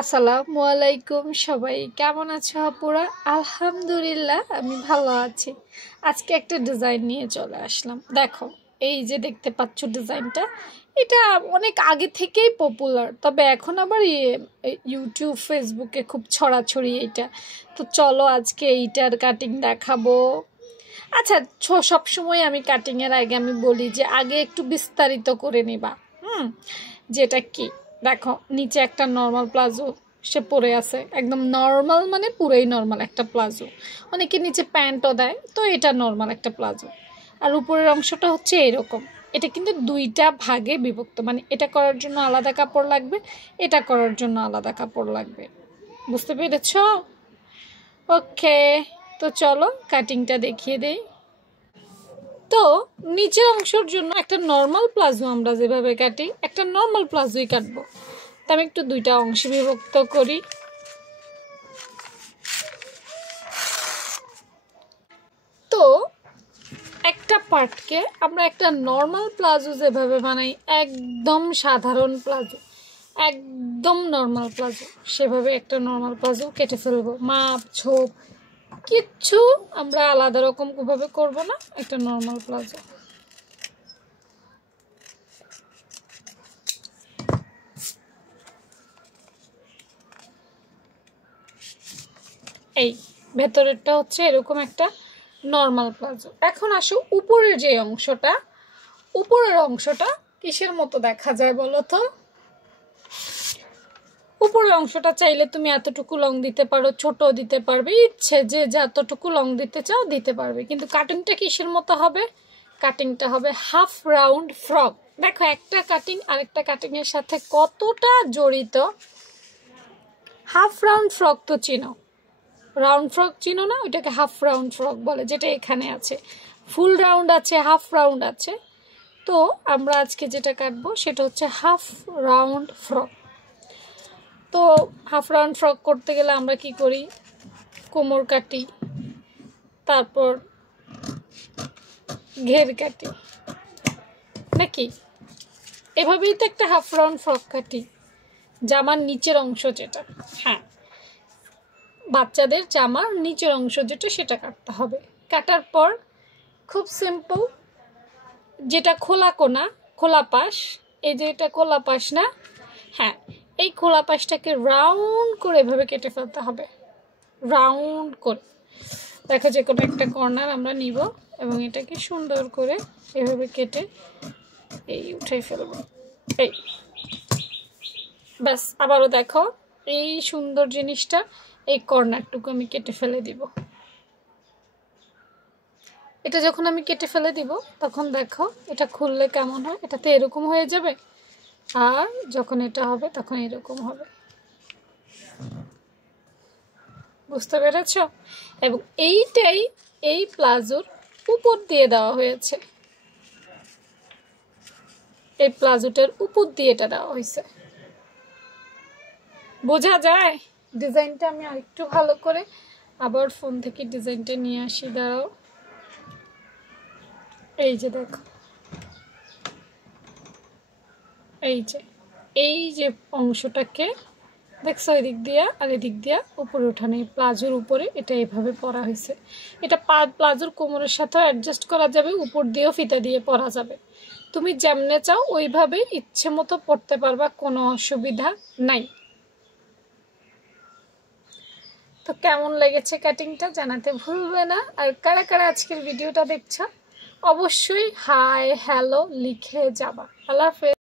আসসালামু আলাইকুম, সবাই কেমন আছো আপুরা? আলহামদুলিল্লাহ আমি ভালো আছি। আজকে একটা ডিজাইন নিয়ে চলে আসলাম। দেখো, এই যে দেখতে পাচ্ছ ডিজাইনটা, এটা অনেক আগে থেকেই পপুলার, তবে এখন আবার ইউটিউব ফেসবুকে খুব ছড়াছড়ি এইটা। তো চলো আজকে এইটার কাটিং দেখাবো। আচ্ছা, সবসময় আমি কাটিংয়ের আগে আমি বলি যে আগে একটু বিস্তারিত করে নিবা। যেটা কি, দেখো নিচে একটা নর্মাল প্লাজো সে পরে আছে, একদম নর্মাল মানে পুরোই নর্মাল একটা প্লাজো। অনেকে নিচে প্যান্টও দেয়, তো এটা নর্মাল একটা প্লাজো। আর উপরের অংশটা হচ্ছে এরকম। এটা কিন্তু দুইটা ভাগে বিভক্ত, মানে এটা করার জন্য আলাদা কাপড় লাগবে, এটা করার জন্য আলাদা কাপড় লাগবে। বুঝতে পেরেছ? ওকে, তো চলো কাটিংটা দেখিয়ে দেই। তো নিচের অংশের জন্য একটা নর্মাল প্লাজো আমরা যেভাবে কাটি, একটা নর্মাল প্লাজোই কাটবো। তো আমি একটু দুইটা অংশে বিভক্ত করি। তো একটা পার্টকে আমরা একটা নর্মাল প্লাজো যেভাবে বানাই, একদম সাধারণ প্লাজো, একদম নর্মাল প্লাজো, সেভাবে একটা নর্মাল প্লাজো কেটে ফেলবো। মাপ ছোপ কিচ্ছু আমরা আলাদা রকম ভাবে করবো না, একটা নর্মাল প্লাজো। এই ভেতরেরটা হচ্ছে এরকম একটা নর্মাল প্লাজো। এখন আসো উপরের যে অংশটা, উপরের অংশটা কিসের মতো দেখা যায় বলো তো? উপরের অংশটা চাইলে তুমি এতটুকু লং দিতে পারো, ছোট দিতে পারবে, ইচ্ছে যে যতটুকু লং দিতে চাও দিতে পারবে। কিন্তু কাটিংটা কিসের মতো হবে? কাটিংটা হবে হাফ রাউন্ড ফ্রক। দেখো একটা কাটিং আরেকটা কাটিং এর সাথে কতটা জড়িত। হাফ রাউন্ড ফ্রক তো চিনো, রাউন্ড ফ্রক চিনো না? ওইটাকে হাফ রাউন্ড ফ্রক বলে, যেটা এখানে আছে। ফুল রাউন্ড আছে, হাফ রাউন্ড আছে। তো আমরা আজকে যেটা কাটবো সেটা হচ্ছে হাফ রাউন্ড ফ্রক। তো হাফ রাউন্ড ফ্রক করতে গেলে আমরা কি করি? কোমর কাটি, তারপর ঘের কাটি, নাকি? এভাবেই তো একটা হাফ রাউন্ড ফ্রক কাটি। জামার নিচের অংশ যেটা, হ্যাঁ, বাচ্চাদের জামার নিচের অংশ যেটা, সেটা কাটতে হবে। কাটার পর খুব সিম্পল, যেটা খোলা কোনা, খোলা পাশ, এই যে এটা খোলা পাশ না? হ্যাঁ, এই খোলা পাশটাকে রাউন্ড করে এভাবে কেটে ফেলতে হবে, রাউন্ড করে। দেখো যে কোনো একটা কর্নার আমরা নিব এবং এটাকে সুন্দর করে এভাবে কেটে এই উঠাই ফেলবো। এই ব্যাস, আবারও দেখো এই সুন্দর জিনিসটা, এই কর্নারটুকু আমি কেটে ফেলে দিব। এটা যখন আমি কেটে ফেলে দিব তখন দেখো এটা খুললে কেমন হয়, এটাতে এরকম হয়ে যাবে, আর যখন এটা হবে তখন এরকম হবে। বুঝতে পেরেছ? এবং এইটাই এই প্লাজোর উপর দিয়ে দেওয়া হয়েছে, এই প্লাজোটার উপর দিয়ে এটা দেওয়া হয়েছে। বোঝা যায় ডিজাইনটা? আমি আরেকটু ভালো করে আবার ফোন থেকে ডিজাইনটা নিয়ে আসি, দাঁড়াও। এই যে দেখো, এই যে অংশটাকে দেখছো, এদিক দিয়া আর এদিক দিয়া উপরে ওঠানো, এই প্লাজোর উপরে এটা এভাবে পরা হয়েছে। এটা প্লাজোর কোমরের সাথেও অ্যাডজাস্ট করা যাবে, উপর দিয়েও ফিতা দিয়ে পরা যাবে। তুমি যেমনে চাও ওইভাবে ইচ্ছে মতো পরতে পারবা, কোনো অসুবিধা নাই। তো কেমন লেগেছে কাটিংটা জানাতে ভুলবে না। আর কারা কারা আজকের ভিডিওটা দেখছো অবশ্যই হাই হ্যালো লিখে যাবা। আল্লাহ হাফেজ।